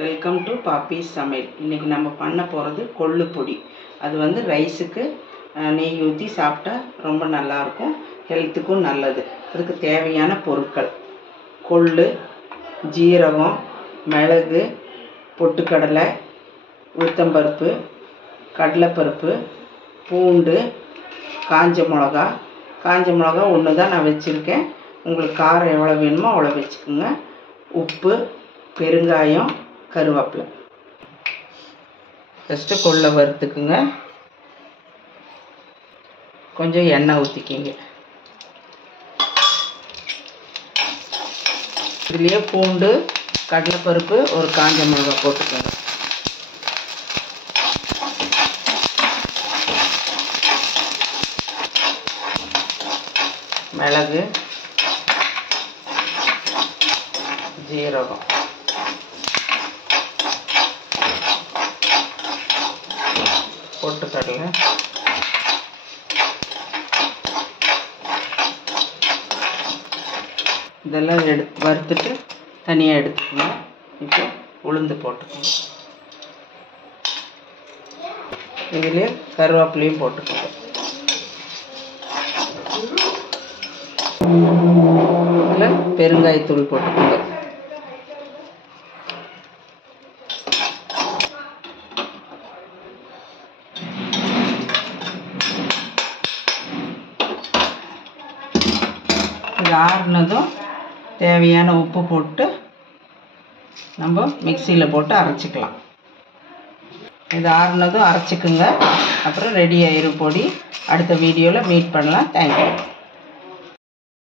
Welcome to Poppys சமையல். இன்றைக்கி நம்ம பண்ண போகிறது கொள்ளு பொடி. அது வந்து ரைஸுக்கு நெய் ஊற்றி சாப்பிட்டா ரொம்ப நல்லாயிருக்கும், ஹெல்த்துக்கும் நல்லது. அதுக்கு தேவையான பொருட்கள்: கொள்ளு, ஜீரகம், மிளகு, பொட்டுக்கடலை, உளுத்தம்பருப்பு, கடலைப்பருப்பு, பூண்டு, காஞ்ச மிளகா ஒன்று தான் நான் வச்சுருக்கேன். உங்களுக்கு காரம் எவ்வளோ வேணுமோ அவ்வளோ வச்சுக்கோங்க. உப்பு, பெருங்காயம், கருவேப்பிலை. ஃபஸ்ட்டு கொள்ளை வறுத்துக்குங்க. கொஞ்சம் எண்ணெய் ஊற்றிக்கிங்க. இதுலேயே பூண்டு, கடலைப்பருப்பு, ஒரு காஞ்ச மிளகா போட்டுக்கோங்க. மிளகு, ஜீரகம், பொட்டுக்கடலை, இதெல்லாம் வறுத்துட்டு தனியாக எடுத்துக்கோங்க. இப்போ உளுந்து போட்டுக்கோங்க. இதிலே கருவேப்பிலையும் போட்டுக்கோங்க. இதில் பெருங்காயத்தூள் போட்டுக்கோங்க. இது ஆறுனதும் தேவையான உப்பு போட்டு நம்ம மிக்சியில் போட்டு அரைச்சிக்கலாம். இது ஆறுனதும் அரைச்சிக்குங்க. அப்புறம் ரெடி ஆயிரும் பொடி. அடுத்த வீடியோவில் மீட் பண்ணலாம். தேங்க்யூ.